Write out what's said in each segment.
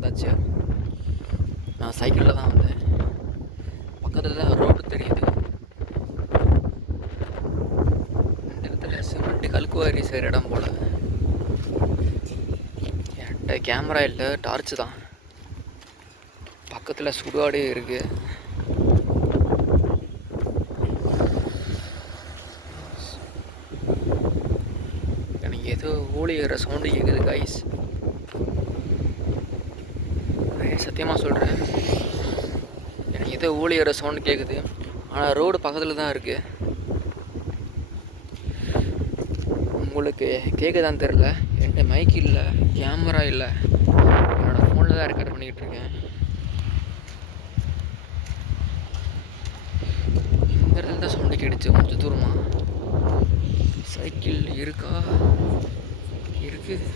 வந்தாச்சு. நான் சைக்கிளில் தான் வந்தேன். பக்கத்தில் தான் ரோடு தெரியுது. இந்த இடத்துல சிமெண்ட் கல்குவாரி செய்கிற இடம் போல். என்கிட்ட கேமரா இல்லை, டார்ச்சு தான். பக்கத்தில் சுடுகாடே இருக்குது. எனக்கு ஏதோ ஊழியர் சவுண்டு கேட்குது கைஸ். சத்தியமாக சொல்கிறேன், எனக்கு ஏதோ ஊழியர் சவுண்டு கேட்குது. ஆனால் ரோடு பக்கத்தில் தான் இருக்குது. உங்களுக்கு கேட்குதான்னு தெரில. என்கிட்ட மைக் இல்லை, கேமரா இல்லை, என்னோடய ஃபோனில் தான் ரெக்கார்ட் பண்ணிக்கிட்டு இருக்கேன். இங்கேருந்து தான் சவுண்டு கேட்டுச்சு கொஞ்சம் தூரமாக. சைக்கிள் இருக்கா? இருக்குது.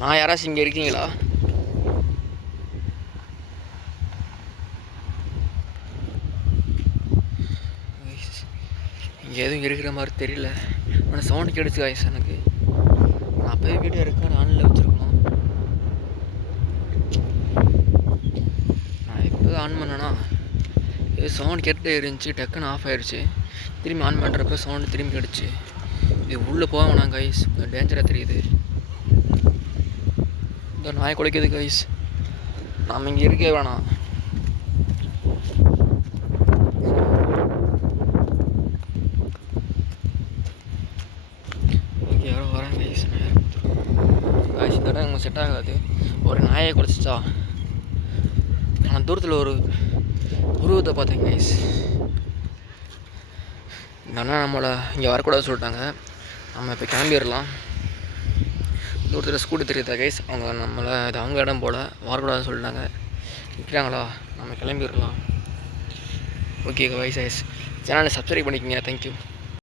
நான் யாராச்சும் இங்கே இருக்கீங்களா? இங்கே எதுவும் இருக்கிற மாதிரி தெரியல. ஆனால் சவுண்டு கேட்டுச்சு காய்ஸ் எனக்கு. நான் அப்போயே வீடியோ ரெக்கார்டு ஆன்லைனில் வச்சுருக்கணும். நான் எப்போ ஆன் பண்ணேன்னா இது சவுண்ட் கேட்டுகிட்டே இருந்துச்சு. டக்குன்னு ஆஃப் ஆயிடுச்சு. திரும்பி ஆன் பண்ணுறப்ப சவுண்டு திரும்பி கேட்டுச்சு. இது உள்ளே போக வேணாம் காய்ஸ், டேஞ்சராக தெரியுது. இந்த நாய் குலைக்குது கைஸ். நாம் இங்கே இருக்கே வேணாம். இங்கே யாரோ வரேன் கைஸ். கைஸ் இந்த இடம் செட் ஆகாது. ஒரு நாயை குலைச்சிச்சா. ஆனால் தூரத்தில் ஒரு உருவத்தை பார்த்தேன் கைஸ். இந்த அண்ணா நம்மளை இங்கே வரக்கூடாது சொல்லிட்டாங்க. நம்ம இப்போ கிளம்பிடலாம். தூரத்தில் ஸ்கூட்டி தெரியுதா கைஸ். அவங்க நம்மளை இது அவங்க இடம் போல் வரக்கூடாதுன்னு சொல்லிட்டாங்க. நிற்கிறாங்களா, நம்ம கிளம்பிடலாம். Okay guys. சேனலை சப்ஸ்கிரைப் பண்ணிக்கோங்க. தேங்க்யூ.